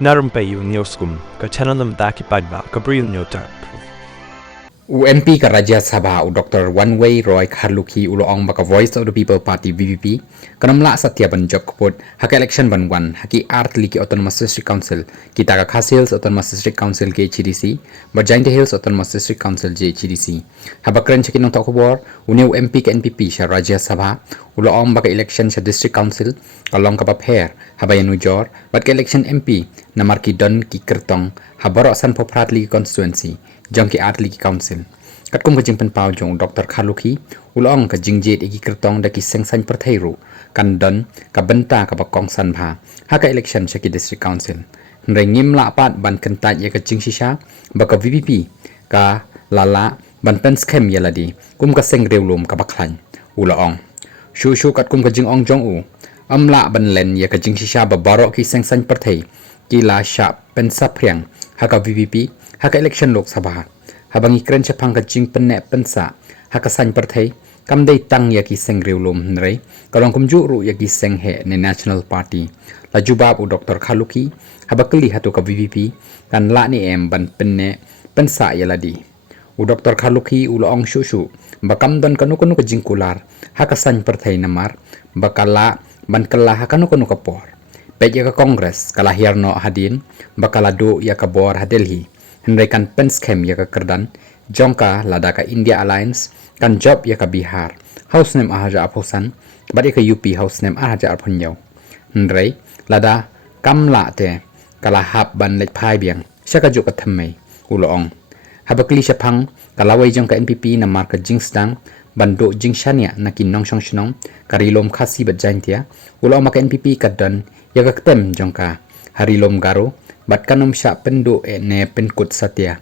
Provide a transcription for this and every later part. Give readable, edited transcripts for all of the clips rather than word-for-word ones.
Na Rympei U Hynñiewtrep, nabynta paidbah, Bri U Hynñiewtrep. UMP ka Rajya Sabha u Dr. One-Way Roy Kharlukhi uloong baka Voice of the People Party VPP kanamla satya ban job kuput haka election ban wan haki art liki Autonomous District Council kita ka Khasi Hills Autonomous District Council ke HDC Barjainte Hills Autonomous District Council je HDC habakran chekin nong takubor uni UMP ke NPP sha Rajya Sabha uloong baka election sha District Council kalong ka Pher habayan ujor bat ke election MP Namar ki don ki kyrteng habaroh san poprat liki constituency jong ki art liki council kat kum ka jing pen pau jong Dr. Kharlukhi ulong ka jing jet iki kyrteng da ki seng san perthairu kan don ka benta ka bakong san bha haka election sha ki district council nrai ngim la pat ban kentat ya ka jing shisha baka VPP ka lala ban pen scam yaladi kum ka seng reulum ka baklan ulong shu kat kum ka jing ong jong u amla ban len ya ka jing shisha ba baroh ki seng san perthai ki la sha pen sapriang haka VPP haka election Lok Sabha habangi kren chapang ka jing penne pensa haka san perthai kam dei tang ya ki seng reulum nrei kalong kumju ru ya ki seng he ne National Party la jubab u Dr. Kharlukhi habakli hatu ka VPP kan la ni em ban penne pensa ya ladi u Dr. Kharlukhi u loong shu bakam don kanu ka jing kular haka san perthai Namar bakala ban kala haka nu ka por pej ya ka Congress kala hiarno hadin bakala do ya ka bor hadelhi Hendai kan pen scam ya ka kerdan jongka lada ka India Alliance kan job ya ka Bihar house name ahaja aphosan bari ka UP house name ahaja aphunyau hendai lada kamla te kala hab ban lek phai biang saka jo ka thammai ulong habakli shapang kala wai jong ka NPP Namar ka jingstang bando jingshania nakin nong shong shnong karilom Khasi bajantia ulong ka NPP kaddan ya ka tem jongka harilom garo bat kanom sha pendo ne penkut satya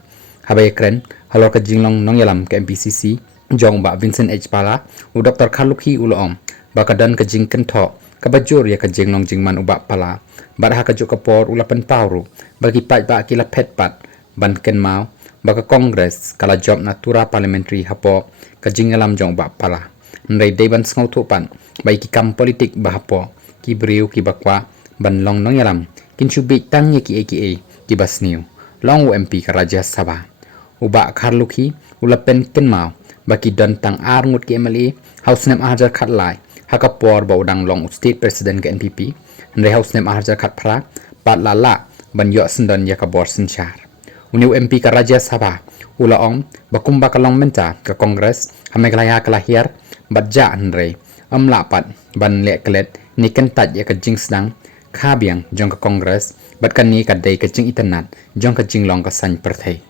habai kren halor ka jinglong nong yalam ke MPCC jong ba Vincent H Pala u Dr. Kharlukhi ulom ba kadan ka jingken tho ka bajur ya ka jinglong jingman uba pala bar ha ka jo ka por ulapan pawru bagi paidbah kila phetpat ban ken mau ba ka Congress kala job natura parliamentary hapo ka jingalam jong ba pala ndai deban sngo thupan bai ki kam politik ba hapo ki briu ki bakwa ban long nong yalam kinchubi tang ki aka ki basniu long UMP ka Rajya Sabha uba Kharlukhi ulapen kenmau baki don tang ar ngut ki MLA house name ahajar khatlai haka por ba udang long state president ke NPP ndai house name ahajar khat phra pat lala ban yo sendon ya ka bor senchar uni UMP ka Rajya Sabha ulaong ba Kumba ka long menta ka Congress hame kalaya kalahir badja ndai amla pat ban le klet ni kentat ya ka jingsdang khabiang jong ka Congress bat kan ni ka dei ka jing itanat jong ka jinglong ka san perthai